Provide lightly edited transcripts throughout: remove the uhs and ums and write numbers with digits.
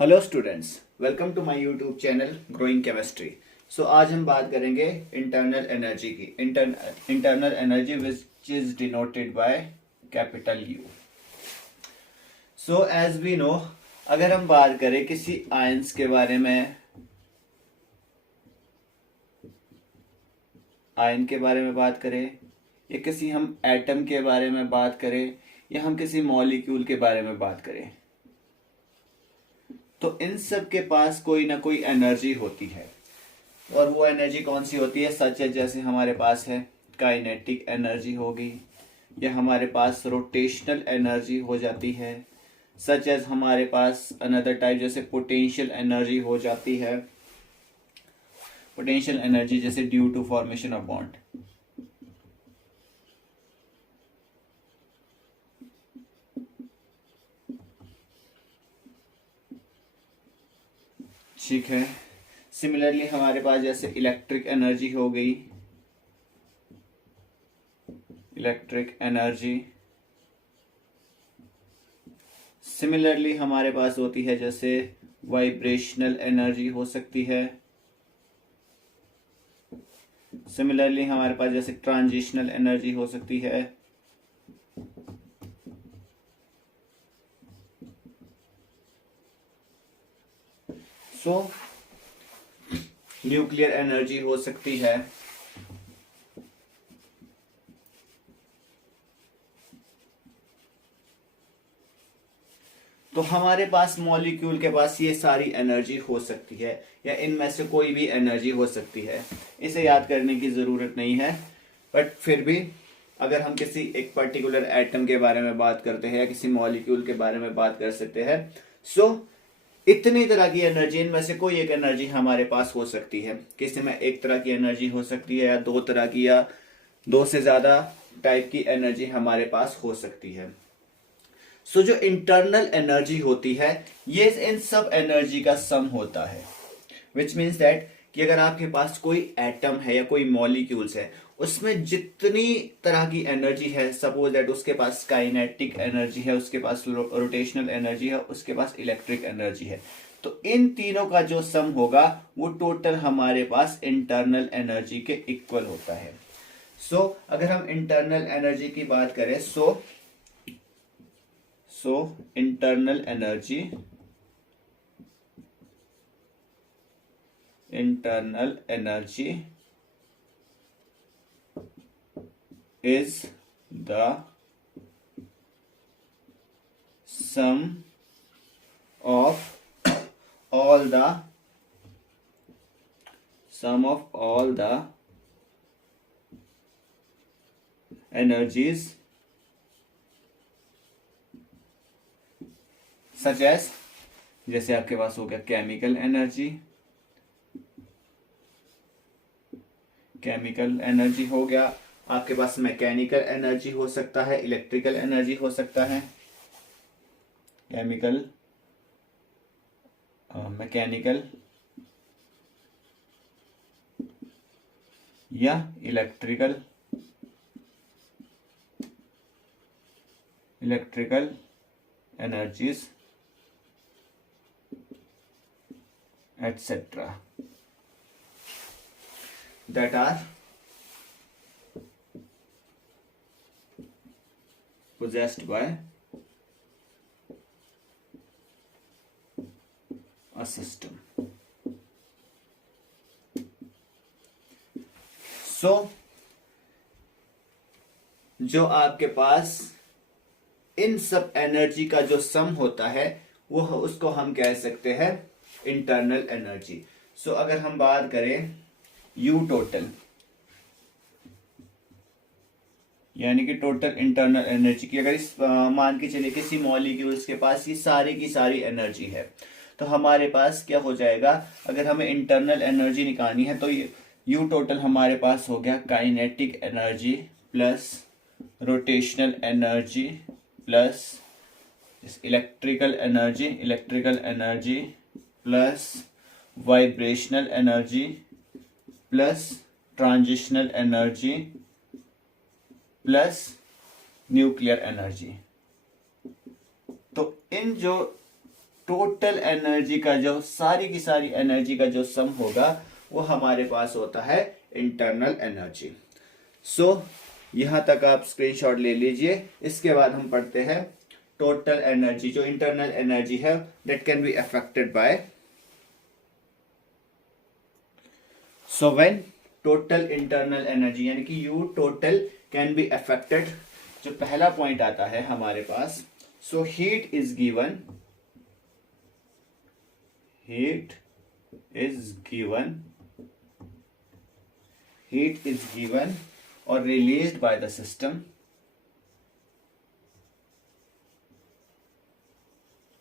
Hello students, welcome to my YouTube channel growing chemistry. So आज हम बात करेंगे इंटरनल एनर्जी की। Internal energy which is denoted by capital U. So as we know, अगर हम बात करें किसी आयंस के बारे में, आयन के बारे में बात करें, या किसी हम एटम के बारे में बात करें, या हम किसी मॉलिक्यूल के बारे में बात करें, तो इन सब के पास कोई ना कोई एनर्जी होती है। और वो एनर्जी कौन सी होती है? सच है, जैसे हमारे पास है काइनेटिक एनर्जी होगी, या हमारे पास रोटेशनल एनर्जी हो जाती है। सच एज हमारे पास अनदर टाइप जैसे पोटेंशियल एनर्जी हो जाती है। पोटेंशियल एनर्जी जैसे due to formation of bond. ठीक है। सिमिलरली हमारे पास जैसे इलेक्ट्रिक एनर्जी हो गई, इलेक्ट्रिक एनर्जी। सिमिलरली हमारे पास होती है जैसे वाइब्रेशनल एनर्जी हो सकती है। सिमिलरली हमारे पास जैसे ट्रांजिशनल एनर्जी हो सकती है। न्यूक्लियर एनर्जी हो सकती है। तो हमारे पास मॉलिक्यूल के पास ये सारी एनर्जी हो सकती है, या इनमें से कोई भी एनर्जी हो सकती है। इसे याद करने की जरूरत नहीं है, बट फिर भी अगर हम किसी एक पर्टिकुलर एटम के बारे में बात करते हैं या किसी मॉलिक्यूल के बारे में बात कर सकते हैं। इतनी तरह की एनर्जी, इनमें से कोई एक एनर्जी हमारे पास हो सकती है। किसी में एक तरह की एनर्जी हो सकती है, या दो तरह की, या दो से ज्यादा टाइप की एनर्जी हमारे पास हो सकती है। जो इंटरनल एनर्जी होती है, ये इन सब एनर्जी का सम होता है। विच मीन्स दैट कि अगर आपके पास कोई एटम है या कोई मॉलिक्यूल्स है, उसमें जितनी तरह की एनर्जी है, सपोज दैट उसके पास काइनेटिक एनर्जी है, उसके पास रोटेशनल एनर्जी है, उसके पास इलेक्ट्रिक एनर्जी है, तो इन तीनों का जो सम होगा वो टोटल हमारे पास इंटरनल एनर्जी के इक्वल होता है। अगर हम इंटरनल एनर्जी की बात करें, internal energy is the sum of all the energies such as, जैसे आपके पास हो गया केमिकल एनर्जी हो गया, आपके पास मैकेनिकल एनर्जी हो सकता है, इलेक्ट्रिकल एनर्जी हो सकता है, मैकेनिकल या electrical energies etc. that are possessed by a system. जो आपके पास इन सब एनर्जी का जो सम होता है, वो उसको हम कह सकते हैं इंटरनल एनर्जी। अगर हम बात करें यू टोटल, यानी कि टोटल इंटरनल एनर्जी की, अगर इस मान के चलिए किसी मॉलिक्यूल्स के पास ये सारी की सारी एनर्जी है, तो हमारे पास क्या हो जाएगा? अगर हमें इंटरनल एनर्जी निकालनी है, तो यू टोटल हमारे पास हो गया kinetic energy plus rotational energy plus electrical energy plus vibrational energy plus transitional energy plus nuclear energy. तो इन जो टोटल एनर्जी का जो सारी की सारी एनर्जी का जो सम होगा वो हमारे पास होता है इंटरनल एनर्जी। सो यहां तक आप स्क्रीनशॉट ले लीजिए। इसके बाद हम पढ़ते हैं टोटल एनर्जी, जो इंटरनल एनर्जी है that can be affected by. So when total internal energy यानी कि U total can be affected, जो पहला पॉइंट आता है हमारे पास, so heat is given, heat is given or released by the system,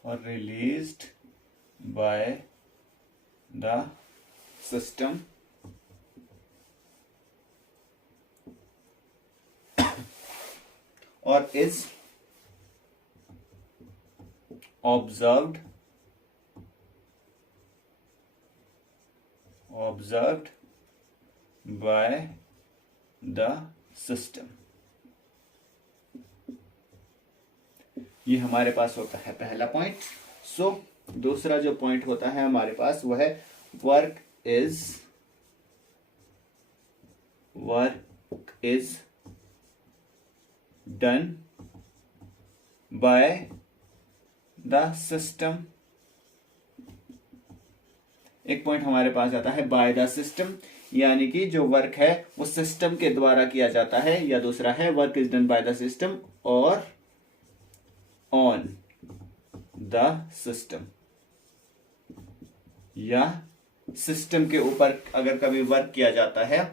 or released by the system or is observed by the system. ये हमारे पास होता है पहला पॉइंट। सो दूसरा जो पॉइंट होता है हमारे पास वो है work is done by the system. एक पॉइंट हमारे पास आता है बाय द सिस्टम, यानी कि जो वर्क है वो सिस्टम के द्वारा किया जाता है, या दूसरा है work is done by the system और ऑन द सिस्टम, या सिस्टम के ऊपर अगर कभी वर्क किया जाता है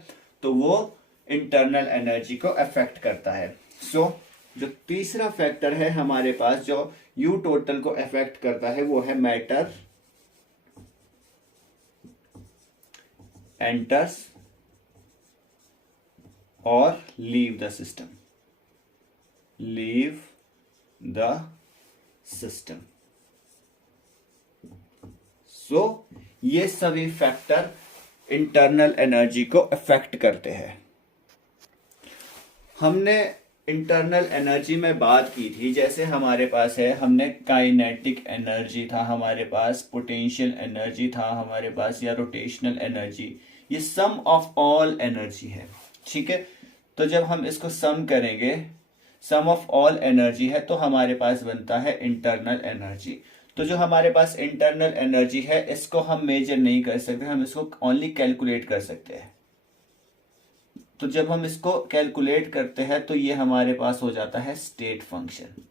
तो वो इंटरनल एनर्जी को अफेक्ट करता है। सो जो तीसरा फैक्टर है हमारे पास जो यू टोटल को अफेक्ट करता है वो है matter enters or leave the system, so ये सभी फैक्टर इंटरनल एनर्जी को अफेक्ट करते हैं। हमने इंटरनल एनर्जी में बात की थी, जैसे हमारे पास है, हमने काइनेटिक एनर्जी था हमारे पास, पोटेंशियल एनर्जी था हमारे पास, या रोटेशनल एनर्जी, ये सम ऑफ ऑल एनर्जी है, ठीक है। तो जब हम इसको सम करेंगे, सम ऑफ ऑल एनर्जी है, तो हमारे पास बनता है इंटरनल एनर्जी। तो जो हमारे पास इंटरनल एनर्जी है इसको हम मेजर नहीं कर सकते, हम इसको ओनली कैलकुलेट कर सकते हैं। तो जब हम इसको कैलकुलेट करते हैं तो ये हमारे पास हो जाता है स्टेट फंक्शन।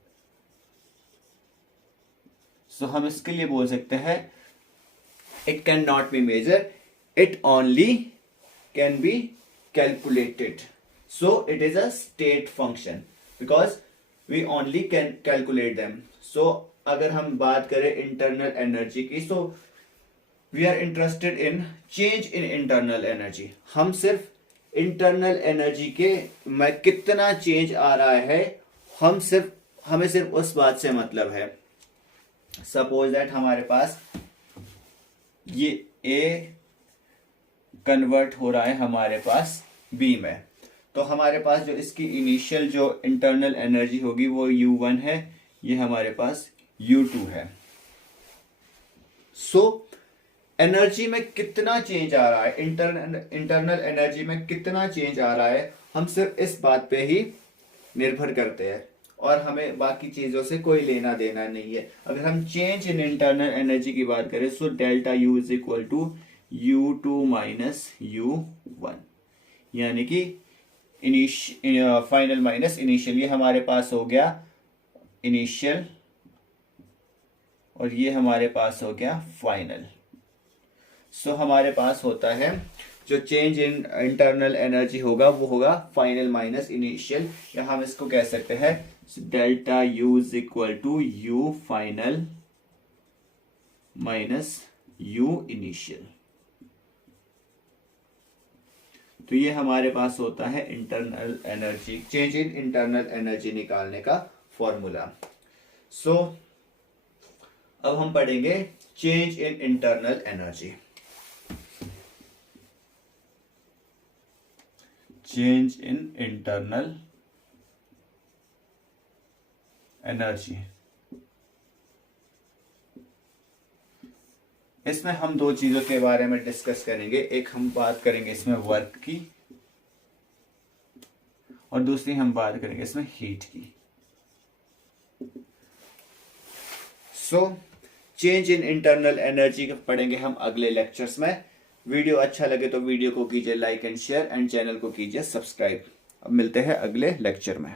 सो हम इसके लिए बोल सकते हैं it can not be measure, it only can be calculated. So it is a state function because we only can calculate them. So अगर हम बात करें इंटरनल एनर्जी की, so we are interested in change in internal energy. हम सिर्फ internal energy के में कितना चेंज आ रहा है, हमें सिर्फ उस बात से मतलब है। सपोज दैट हमारे पास ये ए कन्वर्ट हो रहा है हमारे पास बी में, तो हमारे पास जो इसकी इनिशियल जो इंटरनल एनर्जी होगी वो U1 है, ये हमारे पास U2 है। सो एनर्जी में कितना चेंज आ रहा है, इंटरनल एनर्जी में कितना चेंज आ रहा है, हम सिर्फ इस बात पे ही निर्भर करते हैं और हमें बाकी चीजों से कोई लेना देना नहीं है। अगर हम चेंज इन इंटरनल एनर्जी की बात करें, so delta U is equal to U2 minus U1, यानी कि फाइनल माइनस इनिशियल। ये हमारे पास हो गया इनिशियल और ये हमारे पास हो गया फाइनल। सो हमारे पास होता है जो चेंज इन इंटरनल एनर्जी होगा वो होगा फाइनल माइनस इनिशियल, या हम इसको कह सकते हैं delta U is equal to U final minus U initial. तो ये हमारे पास होता है internal energy, change in internal energy निकालने का फॉर्मूला। सो अब हम पढ़ेंगे change in internal energy. Change in internal energy, इसमें हम दो चीजों के बारे में डिस्कस करेंगे। एक हम बात करेंगे इसमें वर्क की, और दूसरी हम बात करेंगे इसमें हीट की। चेंज इन इंटरनल एनर्जी पढ़ेंगे हम अगले लेक्चर्स में। वीडियो अच्छा लगे तो वीडियो को कीजिए like and share, and channel को कीजिए सब्सक्राइब। अब मिलते हैं अगले लेक्चर में।